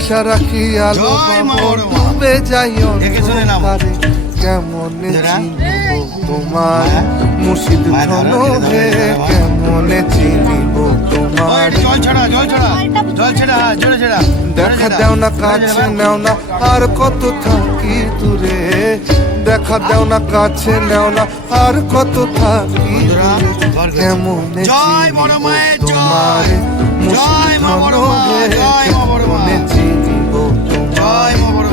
আশা রাখি আলো পাবো ডুবে যাই অন্ধকারে কেমনে চিনিব তোমার মুর্শিদ ধন হে কেমনে চিনিব তোমার দেখা দেও না কাছে নেও না আর কত থাকি দূরে দেখা দেও না কাছে নেও না আর কত থাকি কেমনে চিনিব তোমার মুর্শিদ ধন হে কেমনে চিনিব তোমার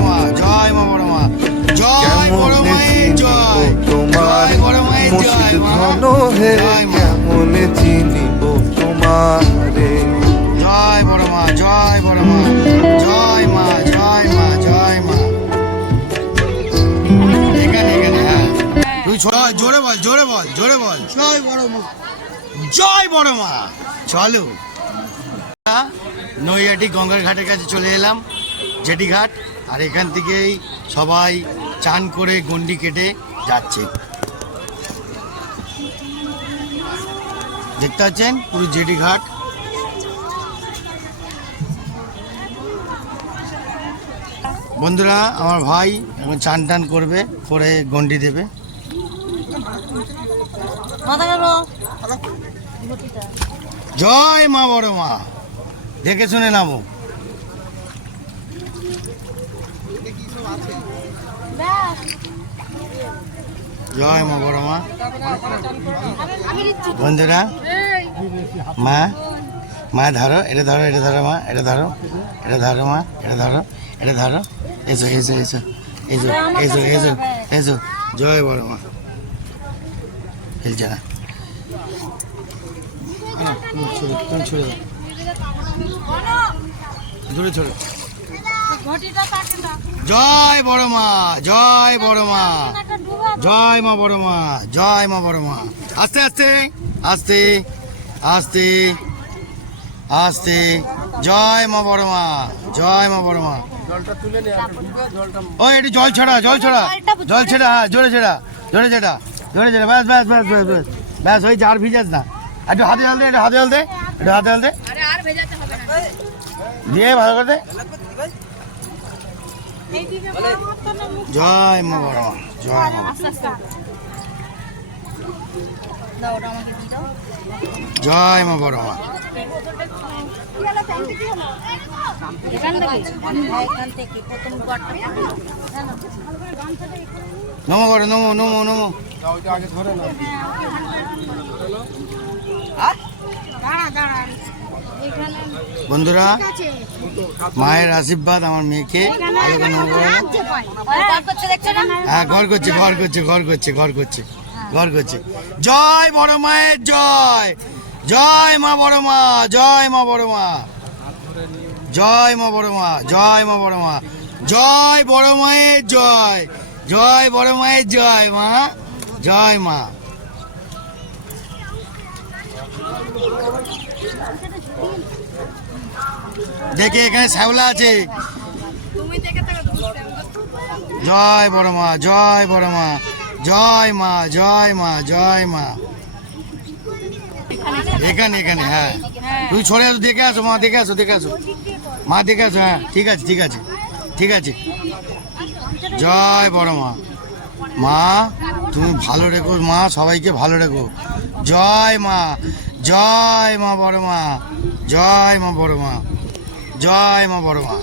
তোমার মুর্শিদ ধন হে কেমনে চিনিব তোমারে। জয় বড় মা, জয় বড় মা, জয় মা, জয় মা, জয় মা। এখানে এখানে হ্যাঁ তুই জোরে বল, জোরে বল, জোরে বল। জয় বড় মা, জয় বড় মা। চলো নৈহাটি গঙ্গার ঘাটের কাছে চলে এলাম, জেটি ঘাট। আর এখান থেকেই সবাই চান করে গন্ডি কেটে যাচ্ছে। দেখতে পাচ্ছেন পুরো জেটি ঘাট। বন্ধুরা আমার ভাই এখন চান টান করবে, করে গন্ডি দেবে। জয় মা বড় মা, দেখে শুনে নামো। জয় মা বড় মা। বন্ধুরা মা, মা ধরো, এটা ধরো, এটা ধরো মা, এটা ধরো, এটা ধরো মা, এটা ধরো, এটা ধরো। এসো এসো এসো এসো এসো এসো এসো। জয় বড় মা। ফেলছে না, তুমি ছুড়ে দূরে ছড়ো। জয় বড় মা, জয় বড় মা, জয় মা বড় মা, জয় মা বড় মা। আস্তে আস্তে আস্তে আস্তে আস্তে। জয় মা বড় মা, জয় মা বড় মা। ও একটু জল ছড়া, জল ছড়া, জল ছেড়া, হ্যাঁ জোরে ছেড়া, জোরে ছেড়া, জোরে ছেড়া। ব্যাস ব্যাস ব্যাস ব্যাস ব্যাস ব্যাস। ওই আর ভিজাস না, একটু হাতে জল দে, একটু হাতে জল দে, একটু হাতে জল দে, দিয়ে ভালো করে দে। জয় মা বড় মা, জয় মা, জয় মা বড় মা। নমো করো, নমো নমো নমো। বন্ধুরা মায়ের আশীর্বাদ আমার মেয়েকে। হ্যাঁ ঘর করছে, ঘর করছে, ঘর করছে, ঘর করছে, ঘর করছে। জয় বড় মায়ের জয়, জয় মা বড় মা, জয় মা বড় মা, জয় মা বড় মা, জয় মা বড় মা, জয় বড় মায়ের জয়, জয় বড় মায়ের জয় মা, জয় মা। দেখে এখানে শ্যাওলা আছে। জয় বড় মা, জয় বড় মা, জয় মা, জয় মা, জয় মা। এখানে এখানে হ্যাঁ তুমি ছড়ে আসো, দেখে আসো মা, দেখে আসো, দেখে আসো মা, দেখে আসো। হ্যাঁ ঠিক আছে, ঠিক আছে, ঠিক আছে। জয় বড় মা। মা তুমি ভালো রেখো মা, সবাইকে ভালো রেখো। জয় মা, জয় মা বড় মা, জয় মা বড় মা, জয় মা বড় মা,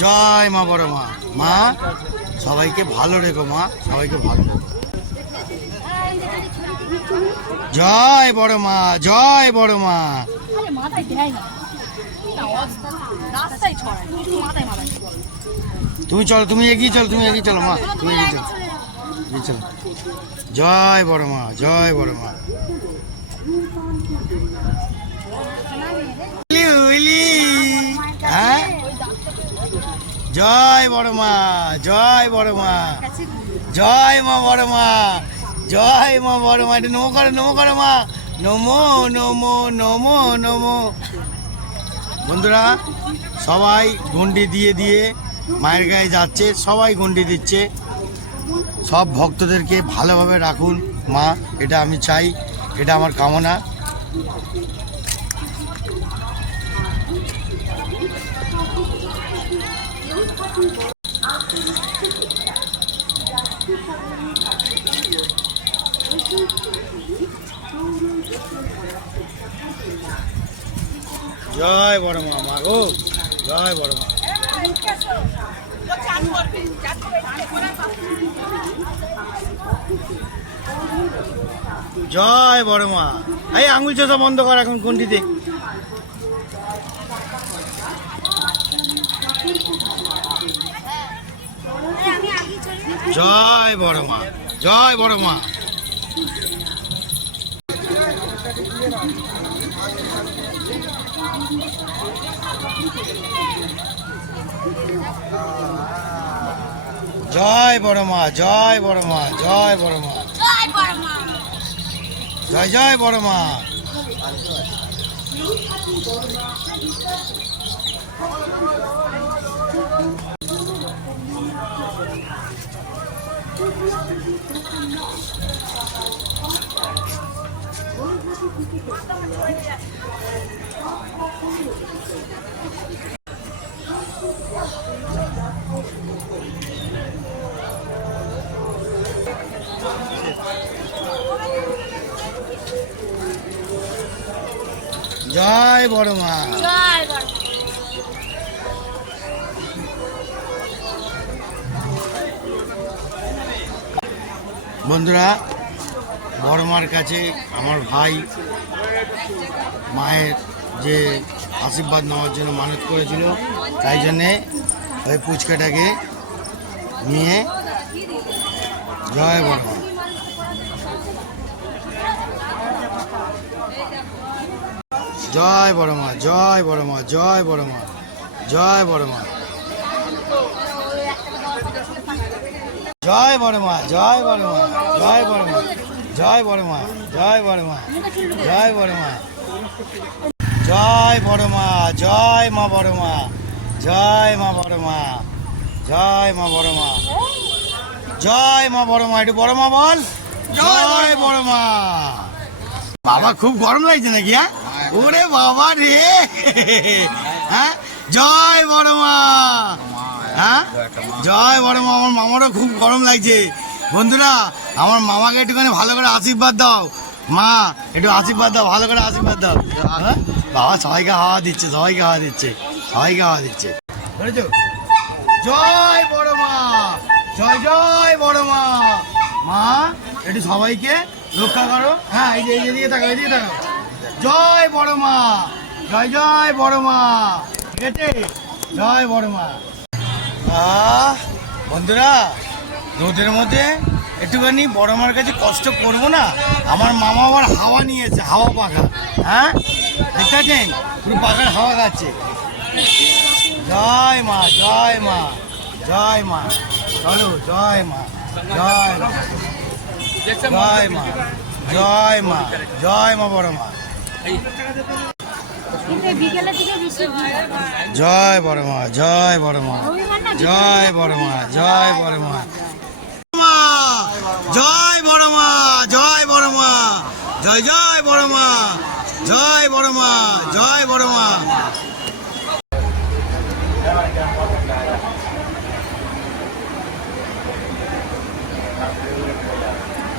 জয় মা বড় মা। মা সবাইকে ভালো রেখো মা, সবাইকে ভালো রেখো। জয় বড় মা, জয় বড় মা। তুমি চলো, তুমি এগিয়ে চলো, তুমি এগিয়ে চলো মা, তুমি এগিয়ে চলো, এগিয়ে চলো। জয় বড় মা, জয় বড় মা। হ্যাঁ জয় বড় মা, জয় বড় মা, জয় মা বড় মা, জয় মা বড় মা। এটা নমো করো, নমো করো মা, নমো নমো নমো নমো। বন্ধুরা সবাই গন্ডি দিয়ে দিয়ে মায়ের গায়ে যাচ্ছে, সবাই গন্ডি দিচ্ছে। সব ভক্তদেরকে ভালোভাবে রাখুন মা, এটা আমি চাই, এটা আমার কামনা। জয় বড় মা, মা গো জয় বড় মা। জয় বড় মা। এই আঙুল চোষা বন্ধ কর এখন কোনটিতে। জয় বড় মা, জয় বড় মা। জয় বড় মা, জয় বড় মা, জয় বড় মা, জয় জয় বড় মা। জয় বড় মা। বন্ধুরা, বড় মার কাছে আমার ভাই মায়ের যে আশীর্বাদ নেওয়ার জন্য মানত করেছিল, তাই জন্যে ওই পুচকাটাকে নিয়ে জয় বড় মা। জয় বড় মা, জয় বড় মা, জয় বড় মা, জয় বড় মা। জয় বড় মা, জয় বড় মা, জয় বড় মা, জয় বড় মা, জয় বড় মা, জয় বড় মা। জয় বড় মা, জয় মা বড় মা, জয় মা বড় মা, জয় মা বড় মা, জয় মা বড় মা। একটু বড় মা বল, জয় বড় মা। বাবা খুব গরম লাগছে নাকি? হ্যাঁ, ওরে বাবা রে। হ্যাঁ, জয় বড় মা। হ্যাঁ, জয় বড় মা। আমার মামারও খুব গরম লাগছে। বন্ধুরা, আমার মামাকে একটুখানি ভালো করে আশীর্বাদ দাও। মা একটু আশীর্বাদ দাও, ভালো করে আশীর্বাদ দাও। হ্যাঁ, বাবা সবাইকে হাওয়া দিচ্ছে, সবাইকে হাওয়া দিচ্ছে, সবাইকে হাওয়া দিচ্ছে। বুঝেছো? জয় বড় মা, জয় জয় বড় মা। মা একটু সবাইকে রক্ষা করো। হ্যাঁ, এই যে এদিকে থাকো, এদিকে থাকো। জয় বড় মা, জয় জয় বড় মা। ঠিক আছে, জয় বড় মা। বন্ধুরা, রোদের মধ্যে একটুখানি বড় মার কাছে কষ্ট করবো না? আমার মামা আবার হাওয়া নিয়েছে, হাওয়া পাখা। হ্যাঁ, দেখতে পাচ্ছেন পুরো পাখার হাওয়া খাচ্ছে। জয় মা, জয় মা, জয় মা। চলো, জয় মা, জয় মা, জয় মা, জয় মা, জয় মা বড় মা। জয় বড় মা, জয় বড় মা, জয় বড় মা, জয় বড় মা, জয় বড় মা, জয় বড় মা, জয় জয় বড় মা, জয় বড় মা, জয় বড় মা।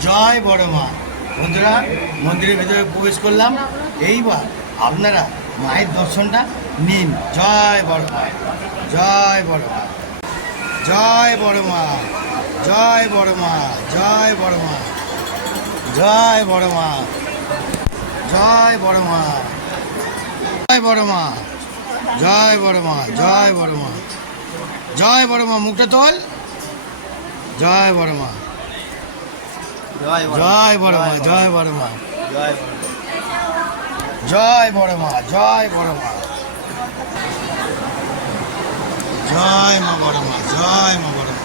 জয় বড় মা। বন্ধুরা, মন্দিরের ভিতরে প্রবেশ করলাম। এইবার আপনারা মায়ের দর্শনটা নিন। জয় বড় মা, জয় বড় মা, জয় বড় মা, জয় বড় মা, জয় বড় মা, জয় বড় মা, জয় বড় মা, জয় বড় মা, জয় বড় মা, জয় বড় মা, জয় বড় মা। মুখটা তোল। জয় বড় মা, জয় বড় মা, জয় বড় মা, জয় বড় মা, জয় বড় মা, জয় মা বড় মা, জয় মা বড় মা।